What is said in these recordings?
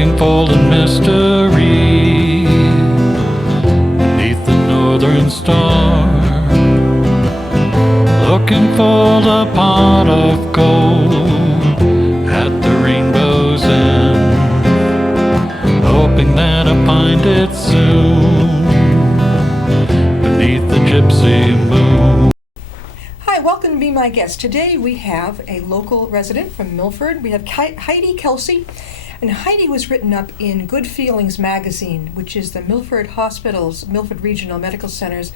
looking for the mystery beneath the northern star, looking for the pot of gold at the rainbow's end, hoping that I find it soon beneath the gypsy moon. Hi, welcome to be my guest. Today we have a local resident from Milford. We have Heidi Kelsey, and Heidi was written up in Good Feelings magazine, which is the Milford Hospital's, Milford Regional Medical Center's,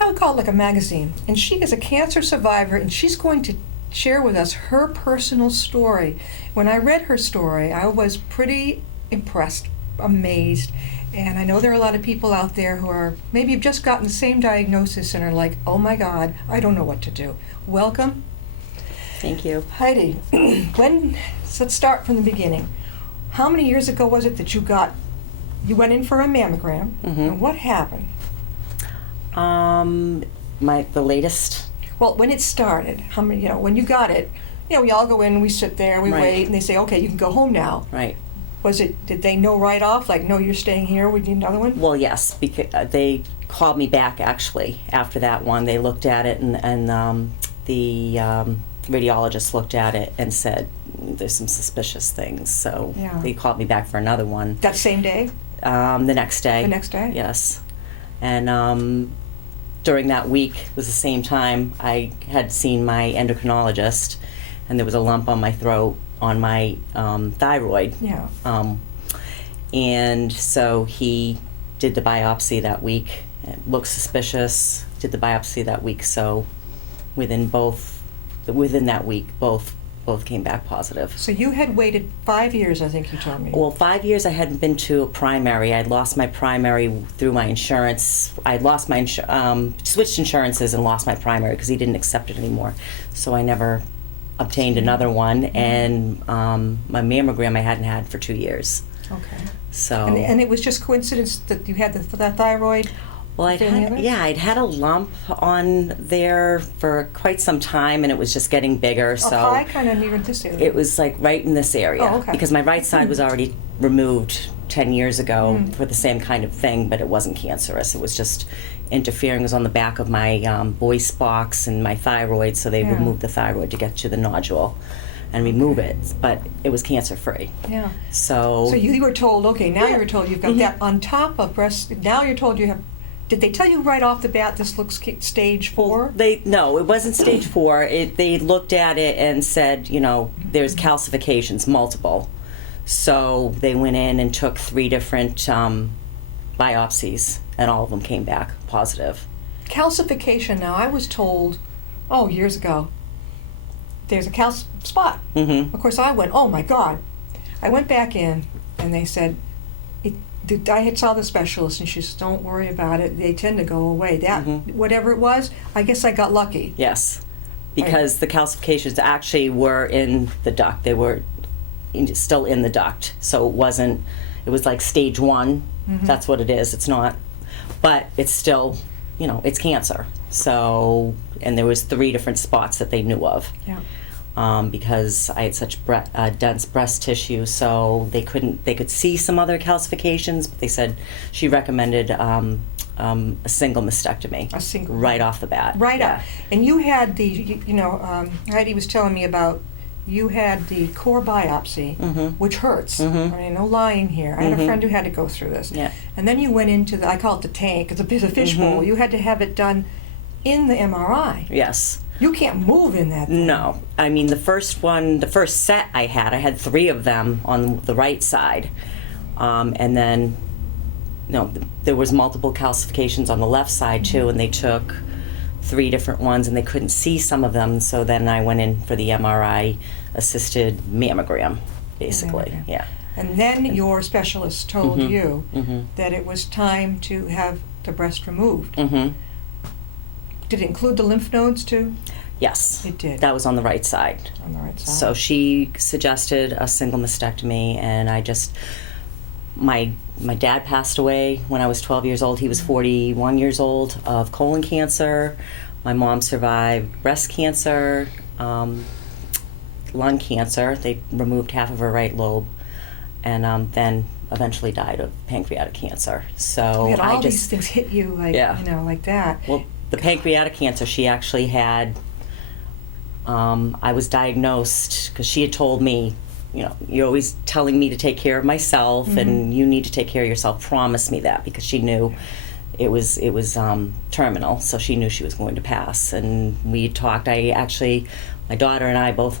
I would call it like a magazine. And she is a cancer survivor, and she's going to share with us her personal story. When I read her story, I was pretty impressed, amazed. And I know there are a lot of people out there who are maybe have just gotten the same diagnosis and are like, oh my God, I don't know what to do. Welcome. Thank you. Heidi, let's start from the beginning. How many years ago was it that you went in for a mammogram? Mm-hmm. And what happened? The latest. Well, when it started, how many, when you got it, we all go in, we sit there, we Right. wait, and they say, okay, you can go home now. Right. Did they know right off, like, no, you're staying here, we need another one? Well, yes, because they called me back actually after that one. They looked at it, and the radiologist looked at it and said there's some suspicious things. So Yeah. they called me back for another one. That same day? The next day. The next day? Yes. And during that week was the same time I had seen my endocrinologist, and there was a lump on my throat on my thyroid. Yeah. And so he did the biopsy that week. It looked suspicious. Did the biopsy that week. So within that week, both came back positive. So you had waited 5 years, I think you told me. Well, 5 years I hadn't been to a primary. I'd lost my primary through my insurance. I'd lost my switched insurances and lost my primary because he didn't accept it anymore. So I never obtained another one, and my mammogram I hadn't had for 2 years. Okay. So. And it was just coincidence that you had the thyroid? Well, I'd had a lump on there for quite some time, and it was just getting bigger. So I kind of near this area. it was like right in this area. Oh, okay. Because my right side was already removed 10 years ago for the same kind of thing, but it wasn't cancerous. It was just interfering. It was on the back of my voice box and my thyroid, so they removed the thyroid to get to the nodule and remove it, but it was cancer-free. Yeah. So you were told, okay, now you were told you've got that on top of breast, now you're told you have. Did they tell you right off the bat this looks stage 4? No, it wasn't stage 4. They looked at it and said, there's calcifications, multiple. So they went in and took 3 different biopsies, and all of them came back positive. Calcification, now I was told, years ago, there's a spot. Mm-hmm. Of course I went, oh my God. I went back in and they said, I had saw the specialist and she said, don't worry about it. They tend to go away. Whatever it was, I guess I got lucky. Yes, because the calcifications actually were in the duct. They were still in the duct. So it was like stage 1. Mm-hmm. That's what it is. It's not, but it's still, it's cancer. So, and there was 3 different spots that they knew of. Yeah. Because I had such dense breast tissue, so they could see some other calcifications, but they said she recommended a single mastectomy. Right off the bat. Right off. And you had Heidi was telling me about, you had the core biopsy, which hurts. Mm-hmm. I mean, no lying here. I had a friend who had to go through this. Yeah. And then you went into I call it the tank, it's a bit of fishbowl. You had to have it done in the MRI. Yes. You can't move in that thing. No. I mean, the first set I had 3 of them on the right side. And then, there was multiple calcifications on the left side too, and they took 3 different ones and they couldn't see some of them, so then I went in for the MRI-assisted mammogram, basically. Mammogram. Yeah. And then your specialist told you that it was time to have the breast removed. Mm-hmm. Did it include the lymph nodes too? Yes. It did. That was on the right side. On the right side. So she suggested a single mastectomy, and my dad passed away when I was 12 years old. He was 41 years old of colon cancer. My mom survived breast cancer, lung cancer. They removed half of her right lobe. and then eventually died of pancreatic cancer. So You had all I these just things hit you like, Yeah. like that. well, the pancreatic cancer she actually had. I was diagnosed because she had told me, you're always telling me to take care of myself, and you need to take care of yourself. Promise me that, because she knew it was terminal, so she knew she was going to pass. And we talked. My daughter and I both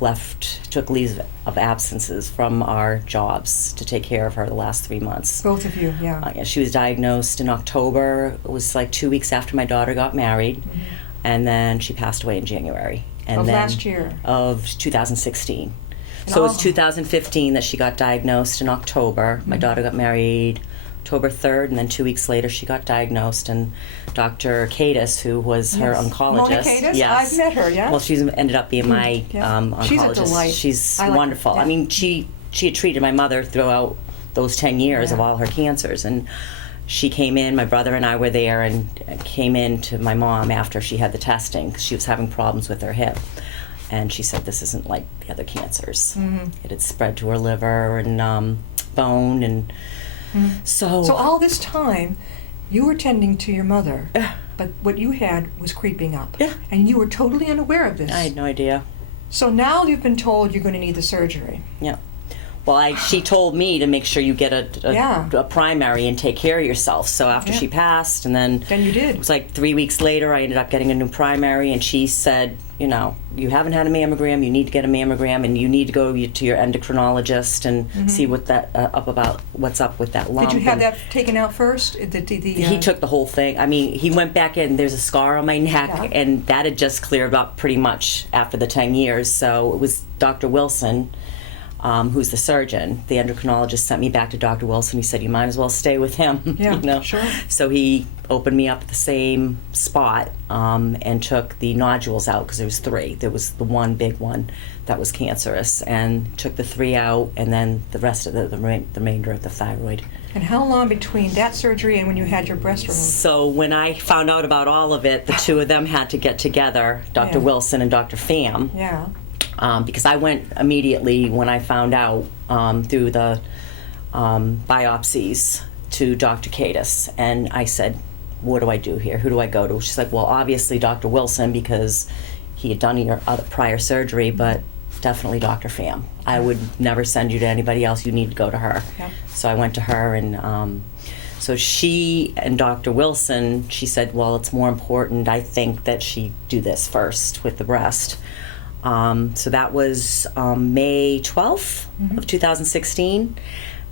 took leaves of absences from our jobs to take care of her the last 3 months. Both of you, yeah. Yeah, she was diagnosed in October. It was like 2 weeks after my daughter got married, and then she passed away in January. And Of then last year? Of 2016. So it was 2015 that she got diagnosed in October. My daughter got married October 3rd, and then 2 weeks later she got diagnosed. And Dr. Kadis, who was her Yes. oncologist. Mona Kadis? Yes. I've met her, yeah. Well, she's ended up being my Yeah. oncologist. She's a delight. She's I like her, wonderful. yeah. I mean, she had treated my mother throughout those 10 years of Yeah. all her cancers. And she came in, my brother and I were there, and came in to my mom after she had the testing, because she was having problems with her hip. And she said, this isn't like the other cancers. It had spread to her liver and bone, and So all this time, you were tending to your mother, but what you had was creeping up. Yeah. And you were totally unaware of this. I had no idea. So now you've been told you're going to need the surgery. Yeah. Well, she told me to make sure you get a primary and take care of yourself. So after Yeah. she passed, and then You did. it was like 3 weeks later, I ended up getting a new primary, and she said, you haven't had a mammogram, you need to get a mammogram, and you need to go to your endocrinologist and see what's up with that lump. Did you have And that taken out first? he took the whole thing. I mean, he went back in. There's a scar on my neck, Yeah. and that had just cleared up pretty much after the 10 years. So it was Dr. Wilson, who's the surgeon. The endocrinologist sent me back to Dr. Wilson. He said, you might as well stay with him. Yeah, sure. So he opened me up at the same spot and took the nodules out, because there was 3. There was the one big one that was cancerous, and took the 3 out, and then the rest of the remainder of the thyroid. And how long between that surgery and when you had your breast removed? So when I found out about all of it, the two of them had to get together, Dr. Yeah. Wilson and Dr. Pham. Yeah. Because I went immediately when I found out through the biopsies to Dr. Kadis, and I said, what do I do here? Who do I go to? She's like, well, obviously Dr. Wilson, because he had done your other prior surgery, but definitely Dr. Pham. I would never send you to anybody else. You need to go to her. Yep. So I went to her, and so she and Dr. Wilson, she said, well, it's more important, I think, that she do this first with the breast. So that was May 12th of 2016.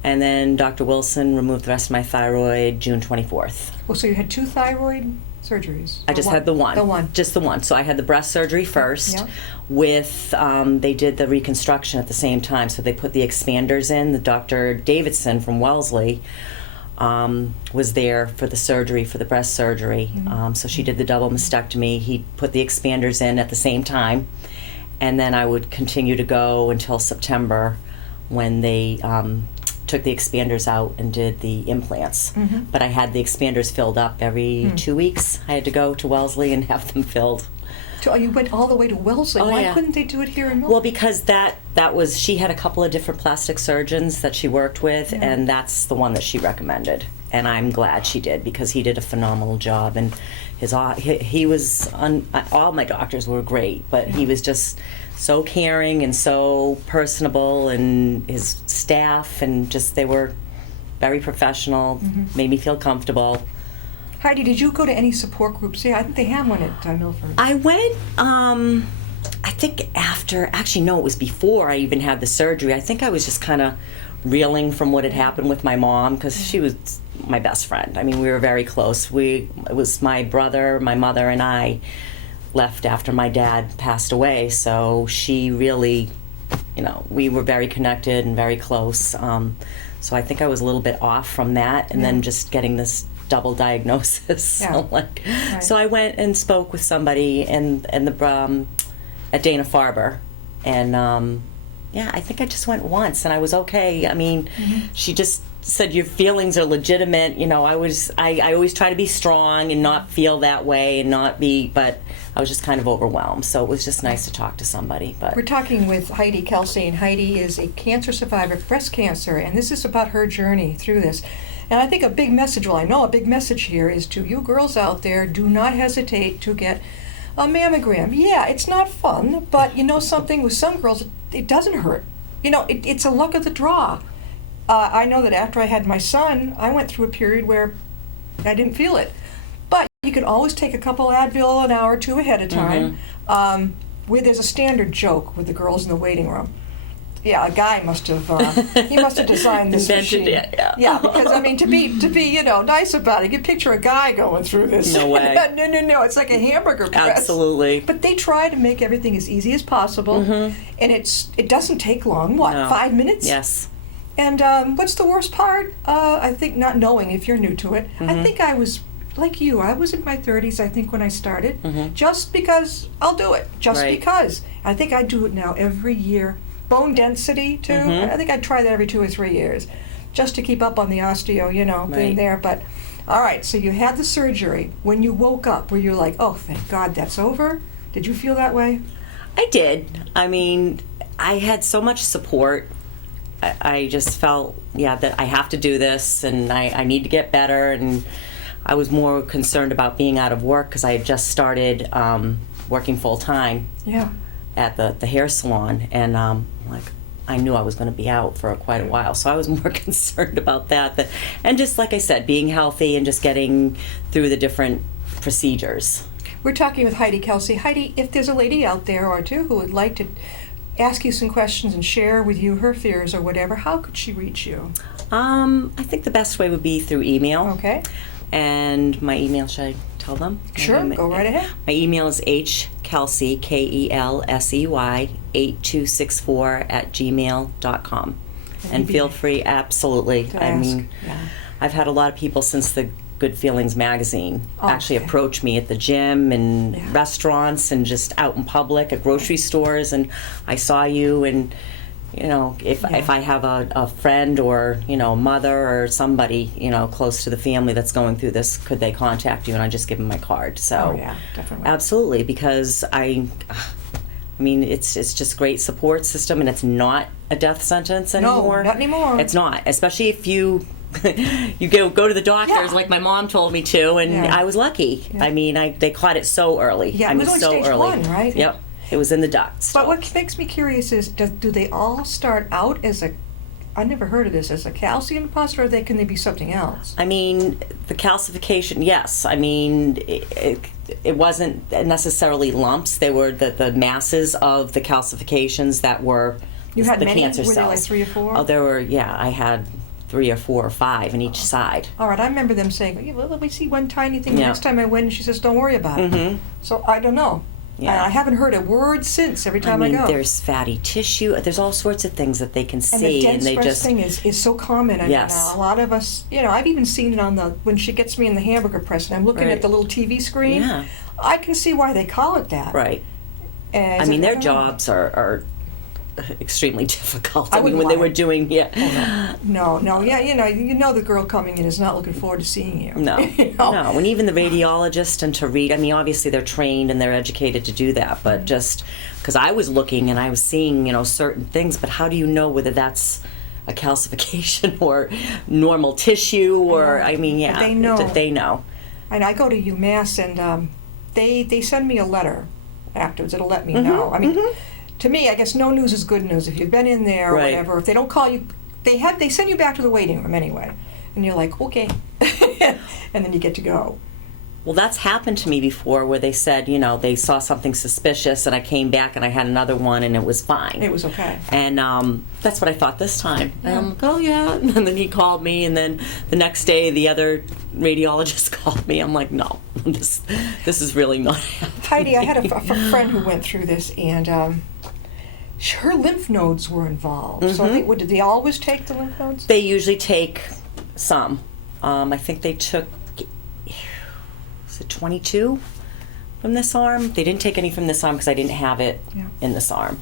And then Dr. Wilson removed the rest of my thyroid June 24th. Well, so you had 2 thyroid surgeries? I just had the one. The one. Just the one. So I had the breast surgery first. Yeah. With, they did the reconstruction at the same time. So they put the expanders in. The Dr. Davidson from Wellesley was there for the surgery, for the breast surgery. So she did the double mastectomy. He put the expanders in at the same time. And then I would continue to go until September, when they took the expanders out and did the implants. But I had the expanders filled up every 2 weeks. I had to go to Wellesley and have them filled. So you went all the way to Wellesley. Oh, Why yeah. couldn't they do it here in Milford? Well, because that was, she had a couple of different plastic surgeons that she worked with, and that's the one that she recommended. And I'm glad she did, because he did a phenomenal job. And he was all my doctors were great, but he was just so caring and so personable, and his staff, and just, they were very professional, made me feel comfortable. Heidi, did you go to any support groups? Yeah, I think they have one at Milford. I went, I think actually no, it was before I even had the surgery. I think I was just kind of reeling from what had happened with my mom, because she was my best friend. I mean, we were very close. It was my brother, my mother, and I left after my dad passed away, so she really, we were very connected and very close. So I think I was a little bit off from that, and then just getting this double diagnosis. Yeah. So I went and spoke with somebody at Dana-Farber, and I think I just went once, and I was okay. I mean, she just said your feelings are legitimate. You know, I always try to be strong and not feel that way and not be, but I was just kind of overwhelmed. So it was just nice to talk to somebody. But We're talking with Heidi Kelsey, and Heidi is a cancer survivor of breast cancer, and this is about her journey through this. And I think a big message, well, I know a big message here is to you girls out there, do not hesitate to get a mammogram. Yeah, it's not fun, but you know something, with some girls, it doesn't hurt. You know, it's a luck of the draw. I know that after I had my son, I went through a period where I didn't feel it. But you can always take a couple Advil an hour or two ahead of time. Where there's a standard joke with the girls in the waiting room. Yeah, a guy must have he must have designed this Invented machine. it, yeah. Yeah, because I mean to be you know nice about it, you can picture a guy going through this. No way. no, it's like a hamburger press. absolutely. But they try to make everything as easy as possible, and it doesn't take long. What, No. 5 minutes? Yes. And what's the worst part? I think not knowing if you're new to it. I think I was like you. I was in my 30s, I think, when I started. Just because I'll do it. Just Right. because. I think I do it now every year. Bone density, too. I think I try that every 2 or 3 years. Just to keep up on the osteo, you know, thing Right. there. But, all right, so you had the surgery. When you woke up, were you like, oh, thank God that's over? Did you feel that way? I did. I mean, I had so much support. I just felt, that I have to do this and I need to get better. And I was more concerned about being out of work because I had just started working full time Yeah. at the hair salon. And I knew I was going to be out for quite a while. So I was more concerned about that. And just like I said, being healthy and just getting through the different procedures. We're talking with Heidi Kelsey. Heidi, if there's a lady out there or two who would like to ask you some questions and share with you her fears or whatever, how could she reach you? I think the best way would be through email. Okay. And my email, should I tell them? Sure, go right ahead. My email is hkelsey, Kelsey, 8264 @gmail.com. And feel free, absolutely. To I ask, mean, yeah. I've had a lot of people since the Good Feelings magazine actually Okay. approach me at the gym and Yeah. restaurants and just out in public at grocery stores, and I saw you, and you know, if I have a friend or, you know, a mother or somebody, you know, close to the family that's going through this, could they contact you? And I just give them my card. So Oh, yeah, definitely. absolutely, because I mean, it's just great support system, and it's not a death sentence anymore. not anymore. It's not, especially if you you go to the doctors, Yeah. like my mom told me to, and Yeah. I was lucky. Yeah. I mean, they caught it so early. Yeah, I it mean, was only so stage early. 1, right? Yep, it was in the ducts. But what makes me curious is, do they all start out as I never heard of this, as a calcium deposit, or can they be something else? I mean, the calcification, yes. I mean, it wasn't necessarily lumps. They were the masses of the calcifications that were You had the many? cancer Were cells. there like 3 or 4? Oh, there were, I had 3 or 4 or 5 in each side. All right, I remember them saying, yeah, well, we see one tiny thing. The Yeah. next time I went, and she says, don't worry about it. So I don't know. Yeah. I haven't heard a word since every time I mean, go. there's fatty tissue. There's all sorts of things that they can And the see, dense and they breast just thing is so common. I Yes. mean, a lot of us, you know, I've even seen it on when she gets me in the hamburger press and I'm looking Right. at the little TV screen. Yeah. I can see why they call it that. right. And I mean, their don't know. jobs are extremely difficult. I I mean, wouldn't when they want were it. doing, No, yeah, you know the girl coming in is not looking forward to seeing you. No, You know? no, and even the radiologist and to read. I mean, obviously they're trained and they're educated to do that, but just because I was looking and I was seeing, you know, certain things, but how do you know whether that's a calcification or normal tissue or? I mean, yeah, They know. They know. And I go to UMass and they send me a letter afterwards. It'll let me know. I mean, to me, I guess no news is good news. If you've been in there or Right. whatever, if they don't call you, they send you back to the waiting room anyway. And you're like, okay. And then you get to go. Well, that's happened to me before where they said, you know, they saw something suspicious and I came back and I had another one and it was fine. It was okay. And that's what I thought this time. And I'm like, oh, yeah. And then he called me, and then the next day the other radiologist called me. I'm like, no, this is really not happening. Heidi, I had a friend who went through this, and her lymph nodes were involved. So did they always take the lymph nodes? They usually take some. I think they took, was it 22 from this arm? They didn't take any from this arm because I didn't have it Yeah. in this arm.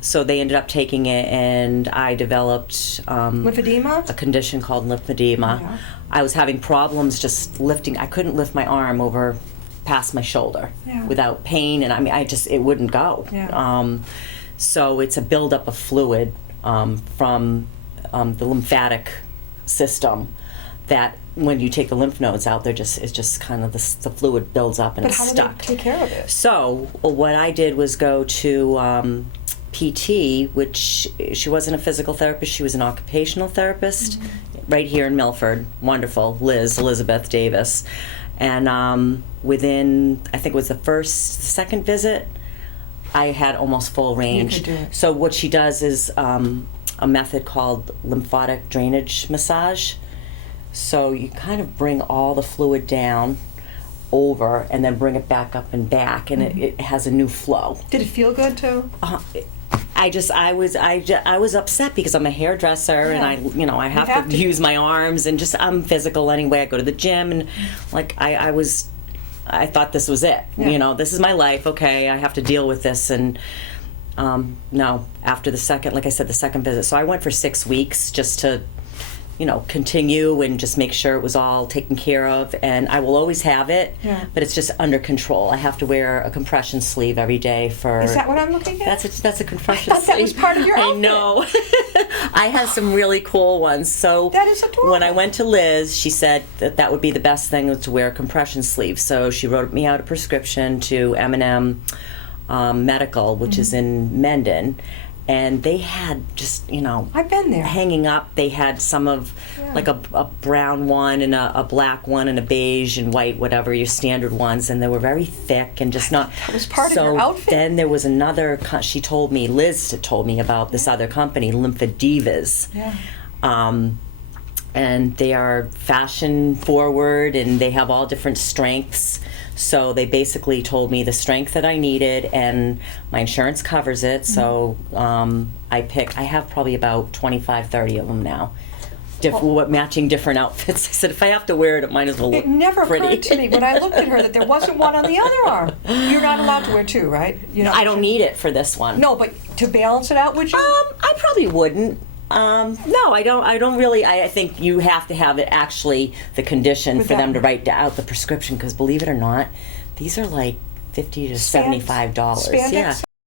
so they ended up taking it, and I developed Lymphedema? a condition called lymphedema. Yeah. I was having problems just lifting. I couldn't lift my arm over past my shoulder Yeah. without pain, and I mean, it wouldn't go. Yeah. So it's a buildup of fluid from the lymphatic system that when you take the lymph nodes out, it's just kind of the fluid builds up and But it's how stuck. do they take care of it? So what I did was go to PT, which she wasn't a physical therapist, she was an occupational therapist, right here in Milford. Wonderful, Elizabeth Davis. And within, I think it was the second visit, I had almost full range. could do it. So what she does is a method called lymphatic drainage massage. So you kind of bring all the fluid down over and then bring it back up and back, and it has a new flow. Did it feel good too? I was upset because I'm a hairdresser, Yeah. and I have to use my arms, and just I'm physical anyway. I go to the gym, and like I thought this was it. Yeah. This is my life. Okay, I have to deal with this, and no. After the second, like I said, the second visit, so I went for 6 weeks just to continue and just make sure it was all taken care of. And I will always have it, but it's just under control. I have to wear a compression sleeve every day for... Is that what I'm looking at? That's a compression I thought sleeve. that was part of your outfit. I know. I have some really cool ones. So That is adorable. when I went to Liz, she said that would be the best thing, was to wear a compression sleeve. So she wrote me out a prescription to M&M Medical, which is in Mendon. And they had just, I've been there. hanging up, they had some of, like a brown one and a black one and a beige and white, whatever, your standard ones. And they were very thick and just not... That was part of so your outfit. then there was another, Liz told me about this other company, Lymphedivas. Yeah. And they are fashion forward, and they have all different strengths. So they basically told me the strength that I needed, and my insurance covers it. So I have probably about 25, 30 of them now. Matching different outfits. I said, if I have to wear it, it might as well look It never pretty. occurred to me when I looked at her that there wasn't one on the other arm. You're not allowed to wear two, right? I don't need it for this one. No, but to balance it out, would you? I probably wouldn't. No, I don't really. I think you have to have it actually, the condition, for them to write out the prescription, because believe it or not, these are like $50 to $75. Spandex? Yeah.